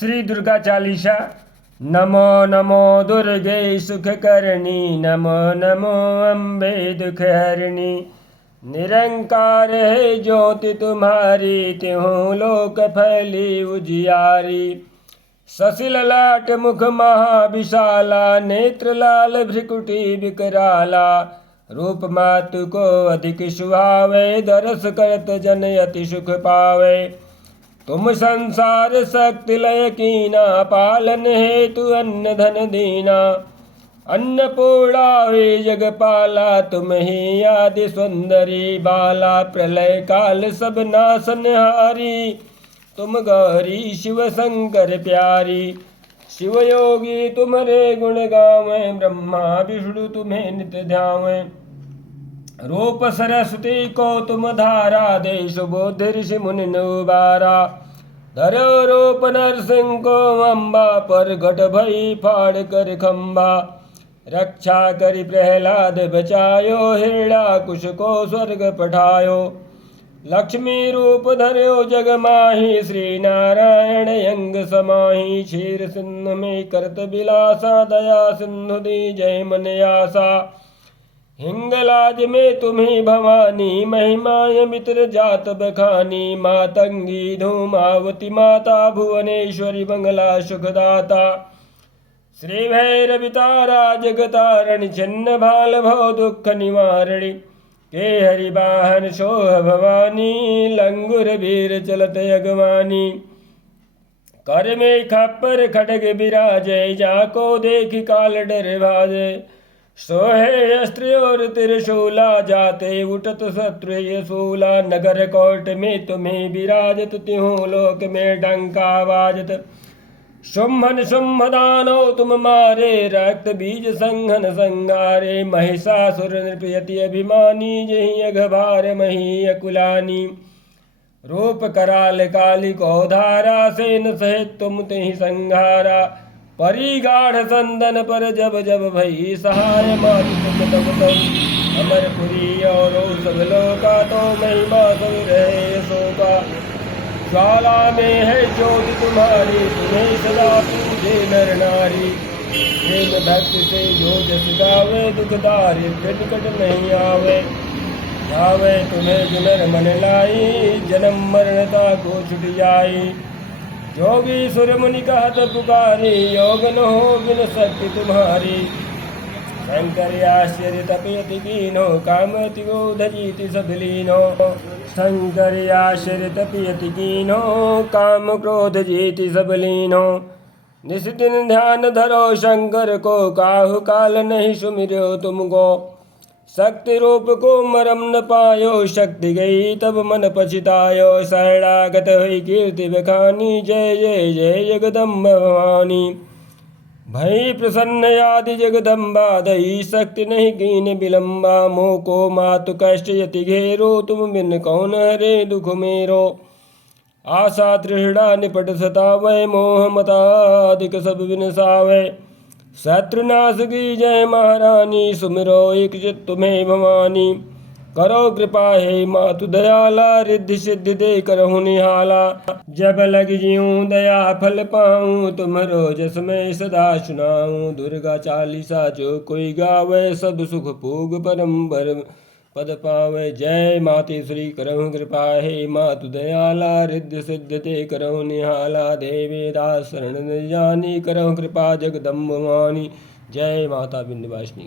श्री दुर्गा चालीसा। नमो नमो दुर्गे सुखकरणी, नमो नमो अम्बे दुखहरिणी। निरंकार है ज्योति तुम्हारी, त्यों लोक फैली उजियारी। शशि ललाट मुख महाविशाला, नेत्र लाल भ्रिकुटी विकराला। रूप मातु को अधिक सुहावे, दरस करत जन अति सुख पावे। तुम संसार शक्ति लय कीना, पालन हेतु अन्न धन दीना। अन्नपूर्णा वे जगपाला, तुम ही आदि सुंदरी बाला। प्रलय काल सब नाशनहारी, तुम गौरी शिव शंकर प्यारी। शिव योगी तुम्हारे गुण गावें, ब्रह्मा विष्णु तुम्हें नित्य ध्यावें। रूप सरस्वती को तुम धारा, दे सुबोध ऋषि मुनि उबारा। धरो रूप नरसिंह को अम्बा, पर घट भई फाड़ कर खम्बा। रक्षा करि प्रहलाद बचायो, हिरण्याकुश को स्वर्ग पठायो। लक्ष्मी रूप धर्यो जग माही, श्री नारायण अंग समाही। क्षीर सिंधु में करत बिलासा, दया सिंधु दीजै मन आसा। हिंगलाज में तुम्ही भवानी, महिमाय मित्र जात बखानी। मातंगी धूमावती माता, भुवनेश्वरी मंगला सुखदाता। श्री भैरवी तारा जगतारणी, छिन्न भाल भव दुख निवारणी। के हरि वाहन सोह भवानी, लंगुर वीर चलत अगवानी। कर में खप्पर खड्ग बिराजे, जाको देख काल डर भाजे। सोहे अस्त्र और त्रिशूला, जाते उठत शत्रु सूला। नगर कोट में तुम्हें विराजत, त्यों लोक में डंका बाजत। शुंभन शुंभ दानव तुम मारे, रक्त बीज संघन संगारे। महिषासुर नृपयति अभिमानी, जहि अघभार मही अकुलानी। रूप कराल काली को धारा, सेन सहित तुम तेहि संघारा। परी गाढ़ संदन पर जब जब भई सहाय, मातु तुम तब तब। अमरपुरी और सब लोका, तो महिमा सब रहे शोका। ज्वाला में है ज्योति तुम्हारी, तुम्हें सदा पूजे नर नारी। प्रेम भक्ति से जो जस गावे, दुख दारिद्र निकट नहीं आवे। आवे तुम्हें जुनर मन लाई, जन्म मरणता को छुट जाई। जोगी सुर मुनि कहत पुकारी, योग न हो बिन शक्ति तुम्हारी। शंकर आश्चर्य तपयति कीन्हो, कामति क्रोध जीति सब लीनो। शंकर आश्चर्य तपयति कीन्हो, काम क्रोध जीति सब लीनो। निस दिन ध्यान धरो शंकर को, काहु काल नहीं सुमिरो तुमको। शक्ति रूप को मरम न पायो, शक्ति गई तब मन पछतायो। शरणागत हुई कीर्ति बखानी, जय जय जय जगदम्बा भवानी। भई प्रसन्न आदि जगदम्बा, दई शक्ति नहीं कीन विलम्बा। मोह को मातु कष्ट यति घेरो, तुम बिन कौन हरे दुख मेरो। आशा तृष्णा निपट सतावै, मोह मताधिक सब बिनसावै। शत्रुनाश की जय महारानी, सुमिरो एक चित तुम्हें भवानी। करो कृपा हे मातु दयाला, रिद्धि सिद्धि दे करहु निहाला। जब लग ज्यों दया फल पाऊँ, तुमरो जस मैं सदा सुनाऊँ। दुर्गा चालीसा जो कोई गावे, सब सुख भोग परम बर पद पावे। जय मातेश्वरी करहु कृपा हे मातु दयाला, रिद्धि सिद्धि ते करहु निहाला। देवी दास शरण जानी, करहु कृपा जगदम्ब भवानी। जय माता विंध्यवासिनी।